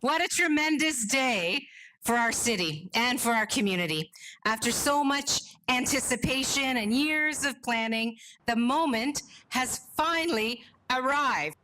What a tremendous day for our city and for our community. After so much anticipation and years of planning, the moment has finally arrived.